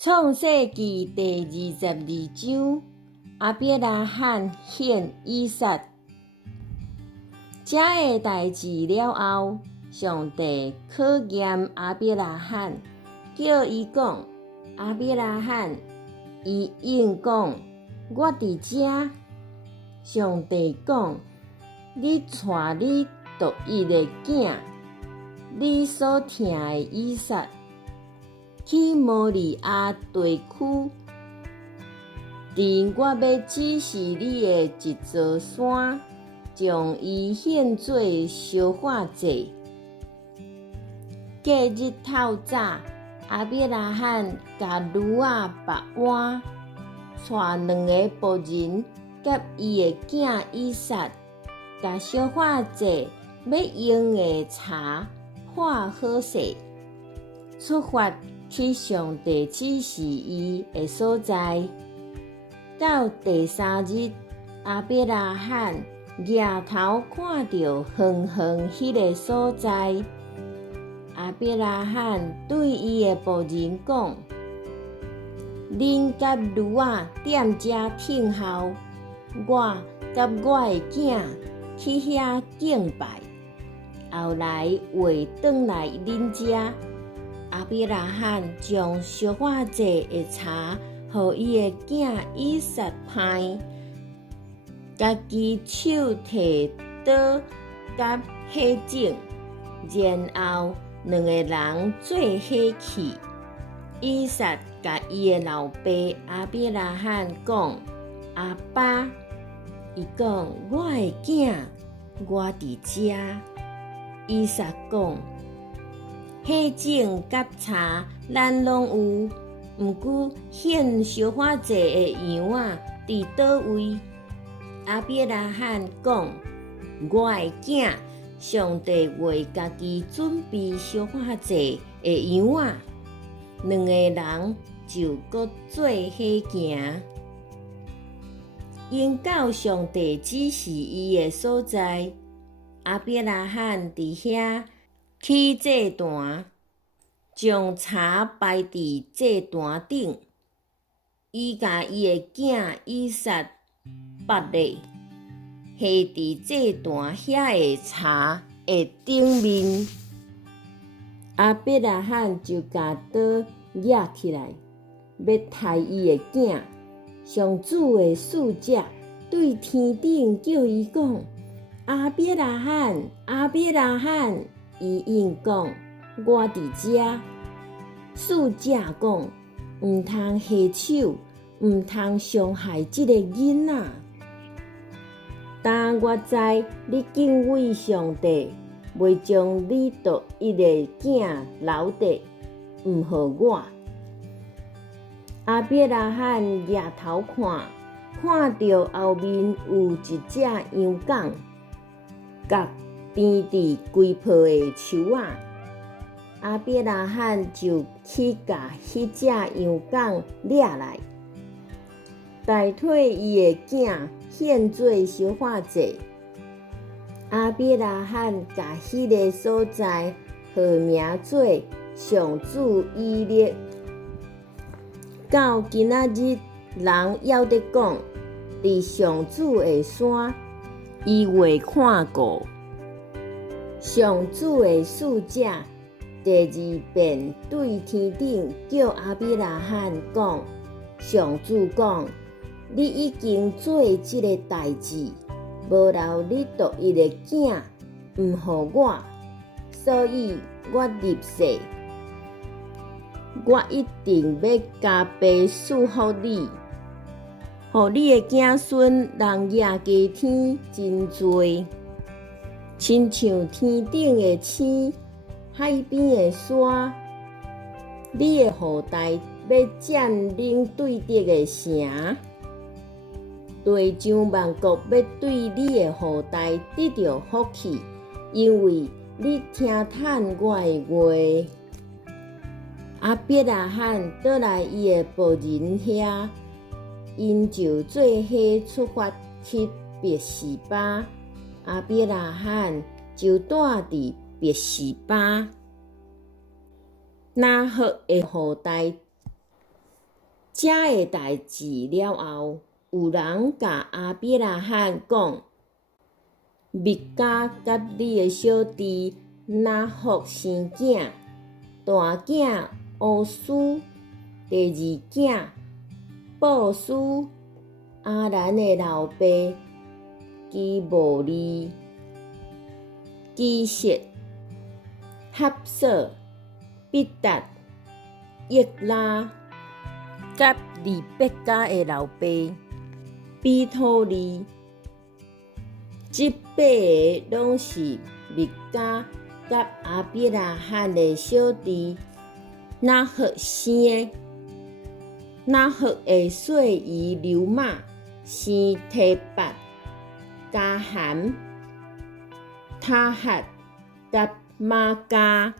创世纪第22章，亚伯拉罕献以撒。这个代志了后，上帝考验亚伯拉罕，叫伊讲：亚伯拉罕，伊应讲：我伫遮。上帝讲：你带你独一的囝，你所疼的以撒，去摩利亚地区，伫我要指示你的一座山，将伊献做烧化祭。隔日透早，亚伯拉罕甲驴仔拔弯，带两个仆人甲伊的囝以撒，甲烧化祭要用的柴化好势，出发去上帝指示伊的所在。到第3日，亚伯拉罕抬头看到远远迄个所在。亚伯拉罕对伊的仆人讲：恁甲驴仔踮遮听候，我甲我的囝去遐敬拜，后来话转来恁遮。亚伯拉罕将烧化祭的柴，予伊的囝以撒歹，家己手提刀甲火种，然后两个人做火去。以撒甲伊的老爸亚伯拉罕讲：阿爸，伊讲我的囝，我伫遮。以撒讲：火种甲柴咱拢有，毋过献烧化祭的羊仔伫倒位？亚伯拉罕讲：我的囝，上帝为家己准备烧化祭的羊仔。两个人就搁做伙行，因到上帝指示伊的所在。亚伯拉罕伫遐起祭坛，将柴摆伫祭坛顶。伊甲伊的囝以撒拔咧，下伫祭坛遐的柴的顶面。亚伯拉罕就甲刀举起来，要杀伊的囝。上主的使者对天顶叫伊讲：亚伯拉罕，亚伯拉罕！伊应讲：我伫遮。使者讲：毋通下手，毋通伤害即个囡仔。但我知你敬畏上帝，袂将你独一个囝留地，毋予我。亚伯拉罕举头看到后面有一只羊羔，甲边伫规抱的树仔。亚伯拉罕就去甲迄只羊羔掠来，代替伊的囝献做烧化祭。亚伯拉罕甲迄个所在号名做上主以勒。到今仔日，人还在讲，伫上主的山，伊未看过。上主的使者第2遍对天顶叫亚伯拉罕讲：上主讲，你已经做这个代志，无留你独一的囝，毋予我，所以我立誓，我一定要加倍赐福你，予你的子孙人野加添真多，亲像天顶的星，海边的沙。你的后代要占领对得的城，地上万国要对你的后代得到福气，因为你听趁我的话。亚伯拉罕倒来伊的仆人遐，因就做伙出发去别是巴。亚伯拉罕就住伫别是巴。拿赫的后代遮个代志了后，有人甲阿比拉罕讲：米迦甲你的小弟拿福生囝，大囝乌斯，第二囝布斯，阿兰的老爸基摩利、基色、哈瑟、毕达、叶拉，甲利贝加的老爸比托利。这八个拢是米迦甲阿比拉罕的小弟拿赫生的。拿赫的细姨流马生提拔、加罕、他哈甲马加。